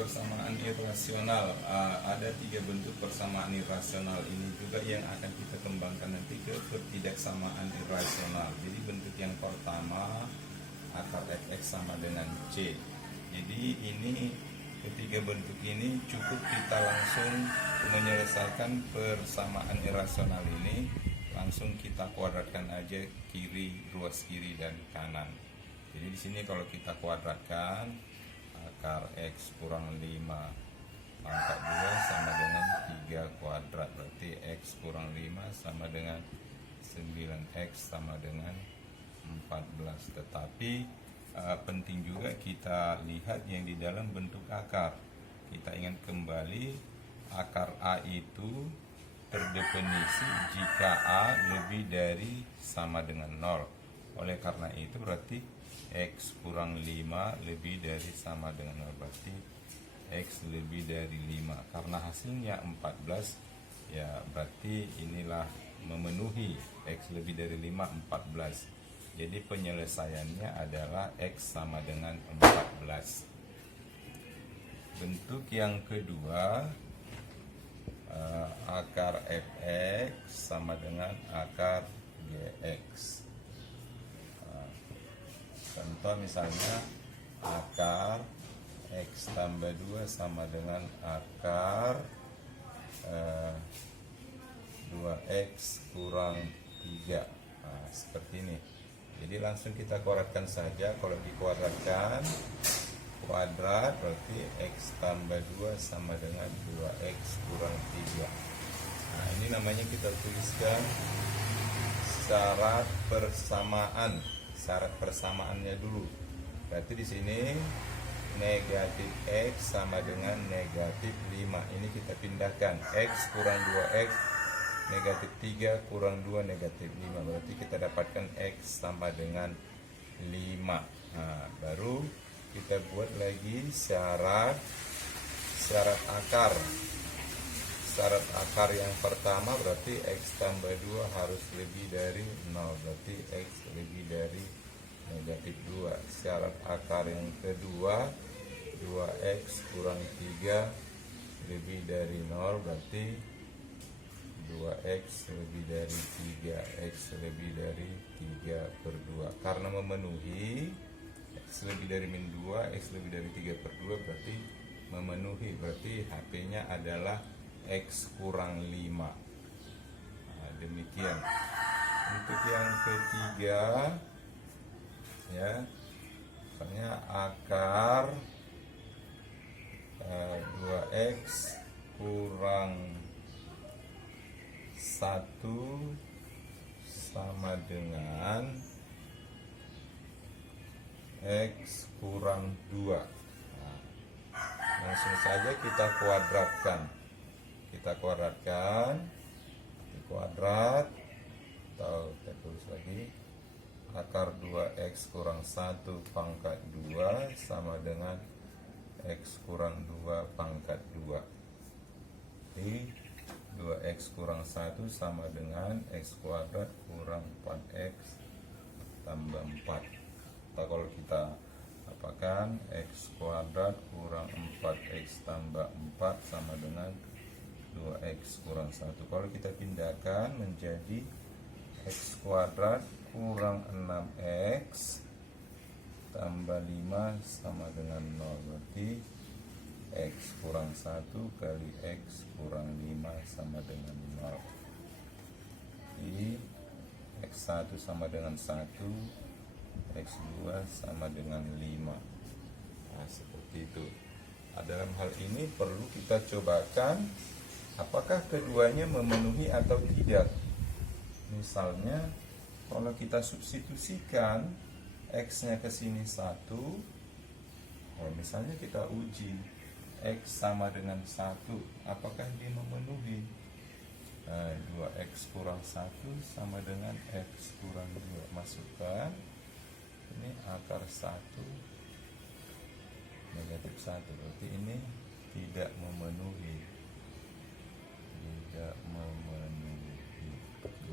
persamaan irasional. Ada 3 bentuk persamaan irasional ini juga yang akan kita kembangkan nanti ke ketidaksamaan irasional. Jadi bentuk yang pertama, akar fx sama dengan c. Jadi ini ketiga bentuk ini cukup kita langsung menyelesaikan persamaan irasional ini, langsung kita kuadratkan aja kiri, ruas kiri dan kanan. Jadi di sini kalau kita kuadratkan, akar x kurang 5 pangkat 2 sama dengan 3 kuadrat. Berarti x kurang 5 sama dengan 9x sama dengan 14. Tetapi penting juga kita lihat yang di dalam bentuk akar. Kita ingat kembali, akar A itu terdefinisi jika A lebih dari sama dengan 0. Oleh karena itu berarti x kurang 5 lebih dari sama dengan 0, berarti x lebih dari 5. Karena hasilnya 14, ya berarti inilah memenuhi x lebih dari 5, 14. Jadi penyelesaiannya adalah x sama dengan 14. Bentuk yang kedua, akar fx sama dengan akar gx. Contoh misalnya akar x tambah 2 sama dengan akar 2x kurang 3. Nah, seperti ini. Jadi langsung kita kuadratkan saja. Kalau dikuadratkan, kuadrat berarti x tambah 2 sama dengan 2x kurang 3. Nah, ini namanya kita tuliskan syarat persamaan. Syarat persamaannya dulu. Berarti di sini negatif x sama dengan negatif 5. Ini kita pindahkan. X kurang 2x negatif 3 kurang 2 negatif 5. Berarti kita dapatkan x sama dengan 5. Nah, baru kita buat lagi syarat akar. Syarat akar yang pertama berarti x tambah 2 harus lebih dari 0. Berarti x lebih dari negatif 2. Syarat akar yang kedua, 2x kurang 3 lebih dari 0. Berarti 2x lebih dari 3. X lebih dari 3 per 2. Karena memenuhi x lebih dari min 2, x lebih dari 3 per 2 berarti memenuhi. Berarti HP-nya adalah x kurang 5. Nah, demikian. Untuk yang ketiga, ya, misalnya akar 2x kurang 1 sama dengan x kurang 2. Nah, langsung saja kita kuadratkan. Kuadrat, atau kita tulis lagi akar 2x kurang 1 pangkat 2 sama dengan x kurang 2 pangkat 2. Jadi 2x kurang 1 sama dengan x kuadrat kurang 4x tambah 4. Atau kalau kita apakan, x kuadrat kurang 4x tambah 4 sama dengan 2x kurang 1. Kalau kita pindahkan menjadi x kuadrat kurang 6x tambah 5 sama dengan 0. Berarti x kurang 1 kali x kurang 5 sama dengan 0. Jadi x1 sama dengan 1, x2 sama dengan 5. Nah, seperti itu. Dalam hal ini perlu kita cobakan apakah keduanya memenuhi atau tidak. Misalnya kalau kita substitusikan x-nya ke sini 1, misalnya kita uji x sama dengan 1, apakah dia memenuhi? 2x kurang 1 sama dengan x kurang 2. Masukkan ini akar 1 negatif 1, berarti ini tidak memenuhi.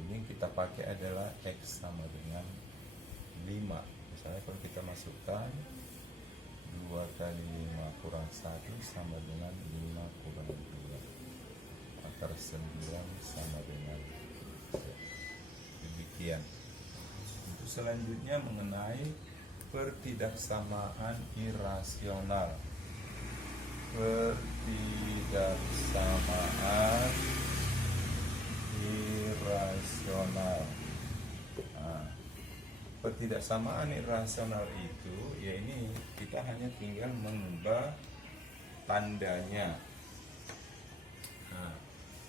Ini kita pakai adalah x sama dengan 5. Misalnya kalau kita masukkan 2 kali 5 kurang 1 sama dengan 5 kurang 2. Akar 9 sama dengan 3. Demikian. Untuk selanjutnya mengenai pertidaksamaan irasional. Pertidaksamaan irasional. Pertidaksamaan irasional itu, ya ini kita hanya tinggal mengubah tandanya.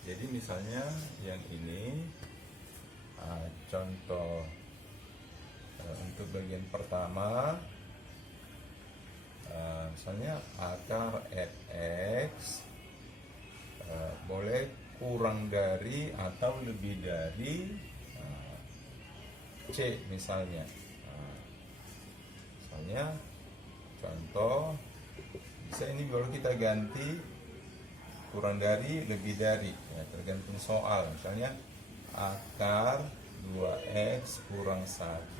Jadi misalnya yang ini contoh untuk bagian pertama, misalnya akar fx boleh kurang dari atau lebih dari C misalnya. Misalnya contoh bisa ini kalau kita ganti kurang dari lebih dari, ya, tergantung soal. Misalnya akar 2x kurang 1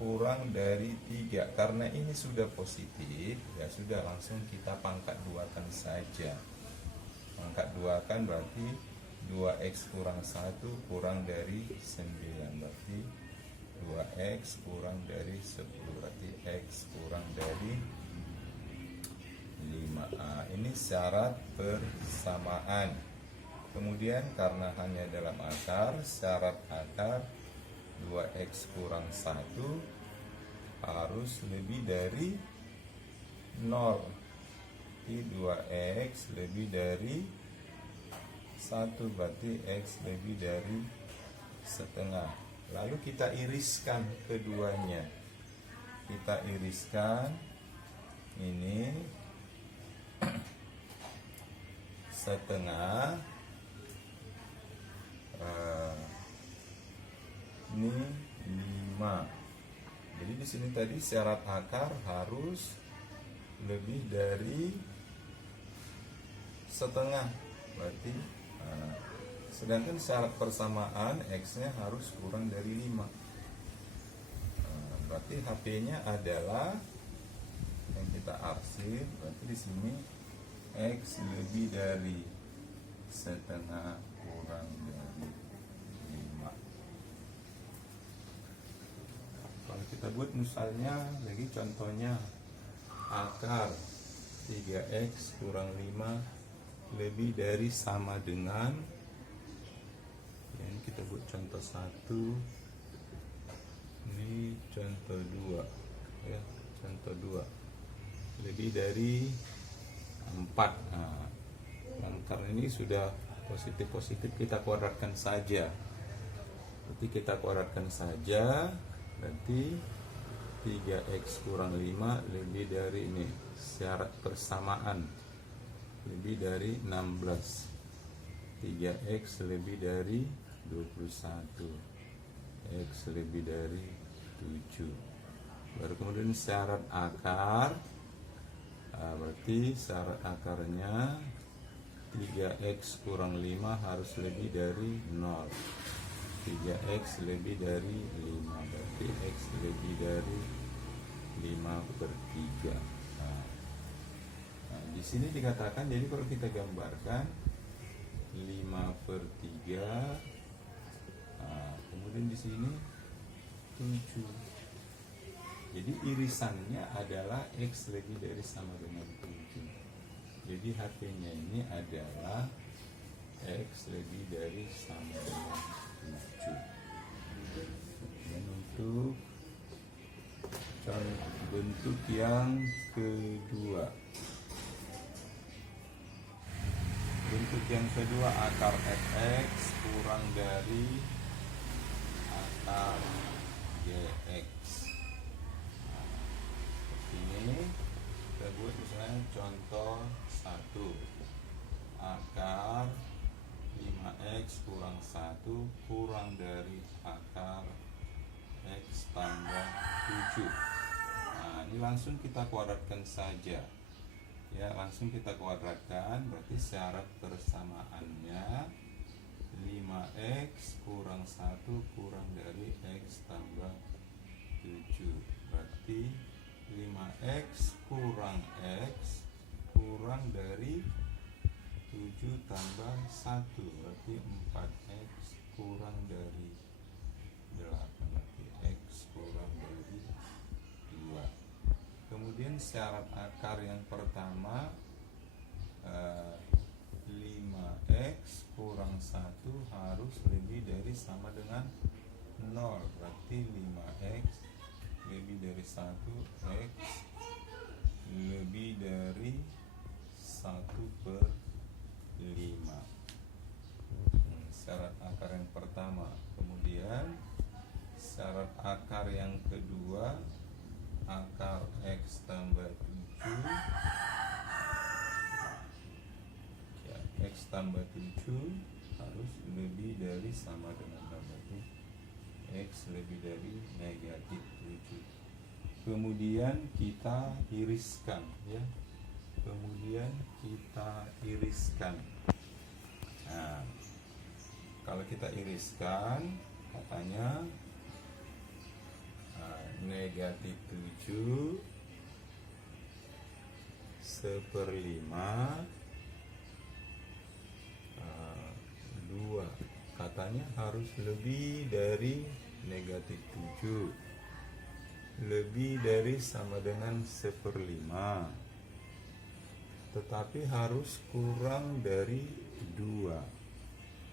kurang dari 3. Karena ini sudah positif, ya sudah langsung kita pangkat duakan saja. Pangkat duakan berarti 2x kurang 1 kurang dari 9, berarti 2x kurang dari 10, berarti x kurang dari 5. Ini syarat persamaan. Kemudian karena hanya dalam akar, syarat akar 2x kurang 1 harus lebih dari 0. Jadi 2x lebih dari 1, berarti x lebih dari setengah. Lalu kita iriskan keduanya. Kita iriskan ini setengah, ini 5. Jadi di sini tadi syarat akar harus lebih dari setengah, berarti sedangkan syarat persamaan x-nya harus kurang dari 5. Berarti HP-nya adalah yang kita arsip, berarti di sini x lebih dari setengah kurang dari 5. Kalau kita buat misalnya lagi contohnya akar 3x kurang 5 lebih dari sama dengan, ini kita buat contoh 1, ini contoh 2, ya, contoh 2 lebih dari 4. Karena ini sudah positif kita kuadratkan saja. Berarti kita kuadratkan saja, berarti 3x kurang 5 lebih dari ini syarat persamaan, lebih dari 16. 3x lebih dari 21, x lebih dari 7. Baru kemudian syarat akar, berarti syarat akarnya 3x kurang 5 harus lebih dari 0. 3x lebih dari 5, berarti x lebih dari 5/3. Di sini dikatakan, jadi kalau kita gambarkan 5/3, kemudian di sini 7. Jadi irisannya adalah x lebih dari sama dengan 7. Jadi HP-nya ini adalah x lebih dari sama dengan 7. Dan untuk bentuk yang kedua, akar fx kurang dari akar gx. Ini kita buat misalnya contoh 1, akar 5x kurang 1 kurang dari akar x tambah 7. Ini langsung kita kuadratkan saja, ya, langsung kita kuadratkan. Berarti syarat persamaannya 5x kurang 1 kurang dari x tambah 7, berarti 5x kurang x kurang dari 7 tambah 1 berarti 4x kurang dari 8 berarti x kurang dari 2. Kemudian syarat akar yang pertama 5x kurang 1 harus lebih dari sama dengan 0 berarti 5x lebih dari 1 x lebih dari 1/5. Syarat akar yang pertama. Kemudian syarat akar yang kedua, akar x tambah 7 ya, x tambah 7 harus lebih dari sama dengan 6 berarti x lebih dari negatif 7. Kemudian kita iriskan ya. Nah, kalau kita iriskan katanya negatif 7 1/5 2 katanya harus lebih dari negatif 7 lebih dari sama dengan 1/5 tetapi harus kurang dari 2.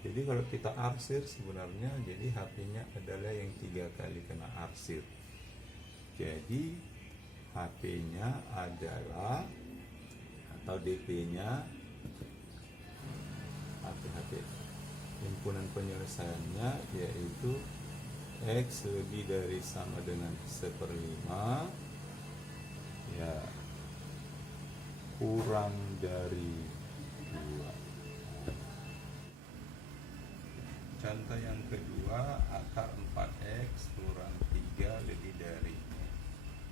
Jadi kalau kita arsir sebenarnya jadi HP-nya adalah yang 3 kali kena arsir. Jadi HP-nya adalah atau DP-nya HP himpunan penyelesaiannya yaitu x lebih dari sama dengan 1/5 ya kurang dari 2. Contoh yang kedua, akar 4x kurang 3 lebih dari.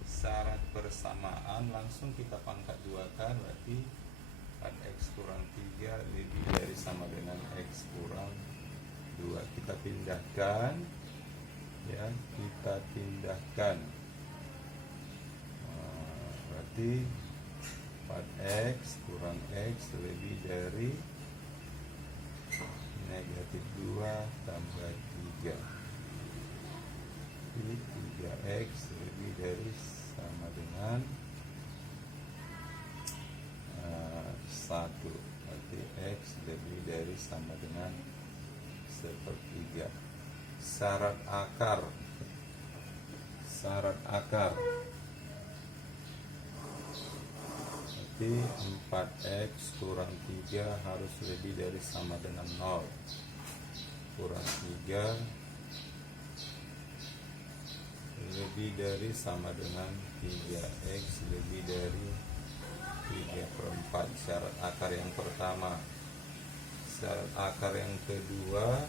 Syarat persamaan langsung kita pangkat 2 kan, berarti 4x kurang 3 lebih dari sama dengan x kurang 2. Kita pindahkan ya, berarti 4x kurang x lebih dari negatif 2 tambah 3. Jadi 3x lebih dari sama dengan 1. Berarti x lebih dari sama dengan 1/3. Syarat akar berarti 4x kurang 3 harus lebih dari sama dengan 0 kurang 3 lebih dari sama dengan 3x lebih dari 3/4. Syarat akar yang pertama. Syarat akar yang kedua,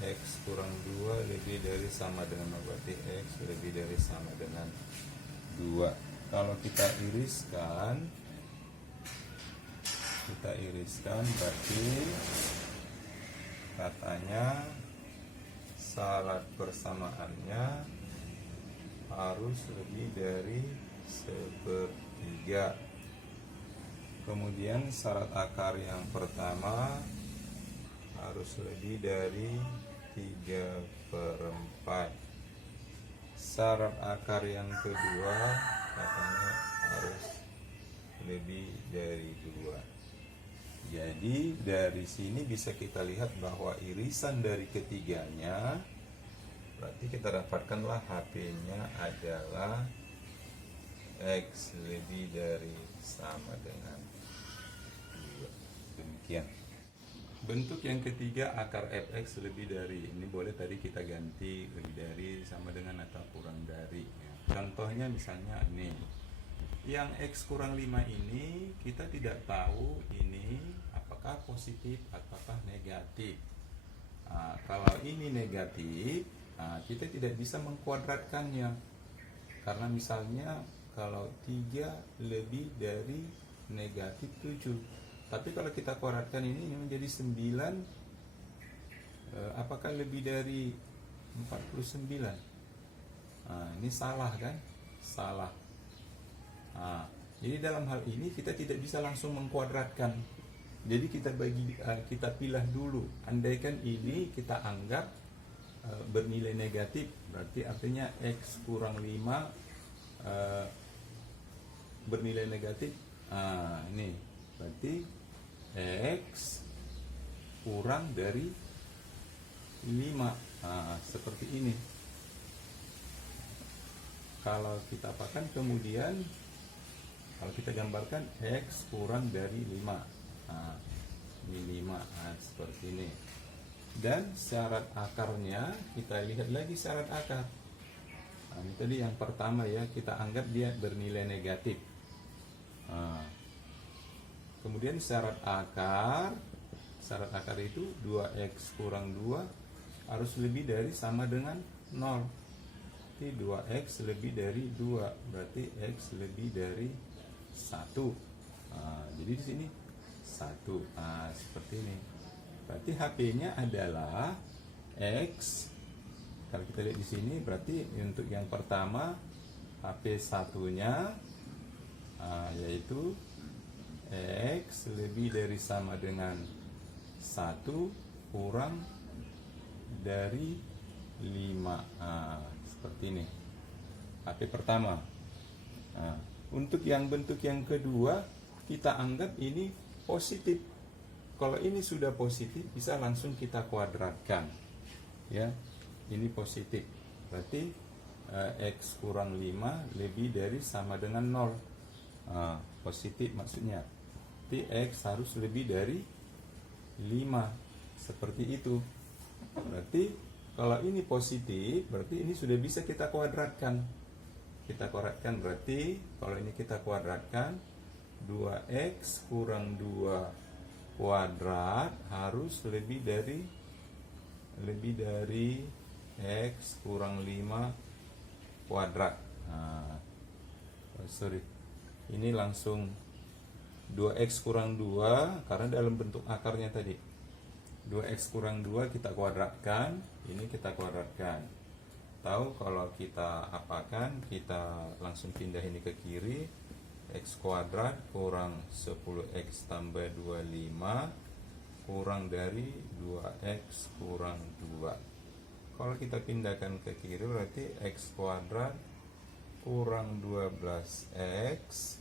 x kurang 2 lebih dari sama dengan 0 berarti x lebih dari sama dengan 2. Kalau kita iriskan berarti katanya syarat persamaannya harus lebih dari 1/3. Kemudian syarat akar yang pertama harus lebih dari 3/4. Syarat akar yang kedua katanya harus lebih dari 2. Jadi dari sini bisa kita lihat bahwa irisan dari ketiganya berarti kita dapatkanlah HP-nya adalah x lebih dari sama dengan 2. Demikian. Bentuk yang ketiga, akar fx lebih dari. Ini boleh tadi kita ganti lebih dari sama dengan atau kurang dari ya. Contohnya misalnya ini, yang x kurang 5 ini kita tidak tahu ini apakah positif ataukah negatif. Kalau ini negatif, kita tidak bisa mengkuadratkannya karena misalnya kalau 3 lebih dari negatif 7. Tapi kalau kita kuadratkan ini menjadi 9, apakah lebih dari 49? Ini salah kan? Salah. Nah, jadi dalam hal ini kita tidak bisa langsung mengkuadratkan. Jadi kita pilih dulu. Andaikan ini kita anggap bernilai negatif, berarti artinya X kurang 5 bernilai negatif. Ini berarti X kurang dari 5. Seperti ini. Kalau kita apakan, kemudian kalau kita gambarkan X kurang dari 5. Ini 5. Seperti ini. Dan syarat akarnya, kita lihat lagi syarat akar. Ini tadi yang pertama ya, kita anggap dia bernilai negatif. Kemudian syarat akar itu 2x kurang 2 harus lebih dari sama dengan 0. Jadi 2x lebih dari 2, berarti x lebih dari 1. Jadi di sini 1. Seperti ini. Berarti HP-nya adalah X. Kalau kita lihat di sini, berarti untuk yang pertama HP satunya yaitu X lebih dari sama dengan 1 kurang dari 5. Seperti ini HP pertama. Untuk yang bentuk yang kedua, kita anggap ini positif. Kalau ini sudah positif, bisa langsung kita kuadratkan. Ya, ini positif. Berarti X kurang 5 lebih dari sama dengan 0. Positif maksudnya. Berarti X harus lebih dari 5. Seperti itu. Berarti kalau ini positif, berarti ini sudah bisa kita kuadratkan. Kita kuadratkan berarti kalau ini kita kuadratkan 2x kurang 2 kuadrat harus lebih dari x kurang 5 kuadrat. Ini langsung 2x kurang 2 karena dalam bentuk akarnya tadi. 2x kurang 2 kita kuadratkan, ini kita kuadratkan. Tahu kalau kita apakan, kita langsung pindah ini ke kiri. X kuadrat kurang 10x tambah 25 kurang dari 2x kurang 2. Kalau kita pindahkan ke kiri berarti x kuadrat kurang 12x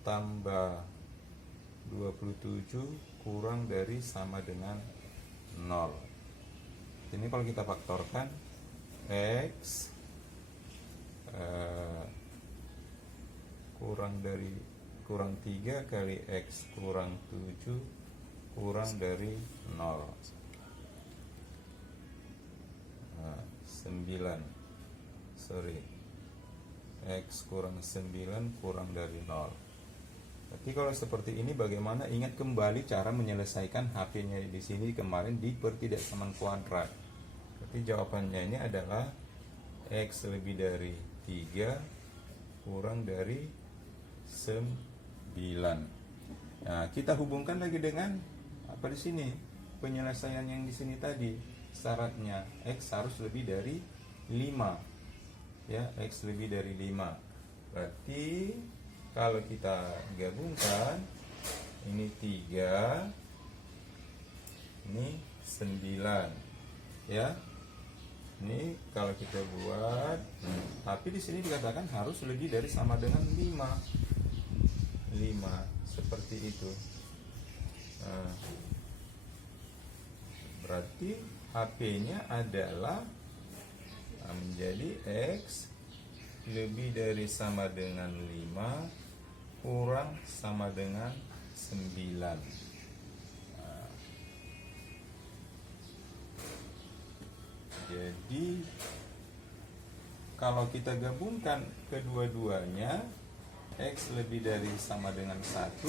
tambah 27 kurang dari sama dengan 0. Ini kalau kita faktorkan x kurang 3 kali x kurang 7 kurang dari 0. 9. X kurang 9 kurang dari 0. Jadi kalau seperti ini bagaimana? Ingat kembali cara menyelesaikan HP-nya di sini kemarin di pertidaksamaan kuadrat. Jadi jawabannya ini adalah X lebih dari 3 kurang dari 9. Nah, kita hubungkan lagi dengan apa di sini? Penyelesaian yang di sini tadi. Syaratnya X harus lebih dari 5. Ya, X lebih dari 5. Berarti kalau kita gabungkan ini 3, ini 9. Ya. Ini kalau kita buat, tapi di sini dikatakan harus lebih dari sama dengan 5. Seperti itu. Berarti HP-nya adalah menjadi X lebih dari sama dengan 5 kurang sama dengan 9. Jadi kalau kita gabungkan kedua-duanya, X lebih dari sama dengan 1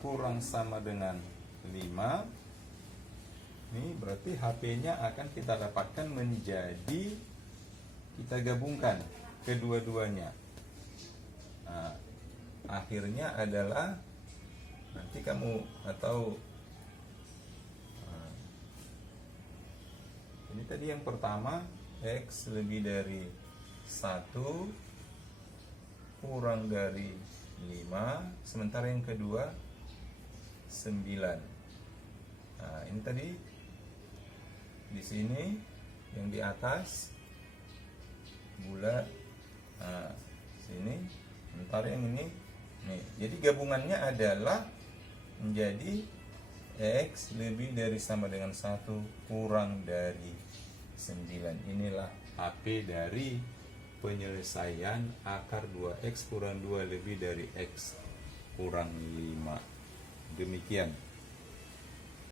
kurang sama dengan 5. Ini berarti HP-nya akan kita dapatkan menjadi, kita gabungkan kedua-duanya. Nah, akhirnya adalah nanti kamu atau ini tadi yang pertama X lebih dari 1 kurang dari 5, sementara yang kedua 9. Nah, ini tadi di sini yang di atas bulat, nah, sini, sementara yang ini nih. Jadi gabungannya adalah menjadi X lebih dari sama dengan 1 kurang dari 9. Inilah HP dari penyelesaian akar 2X kurang 2 lebih dari X kurang 5. Demikian.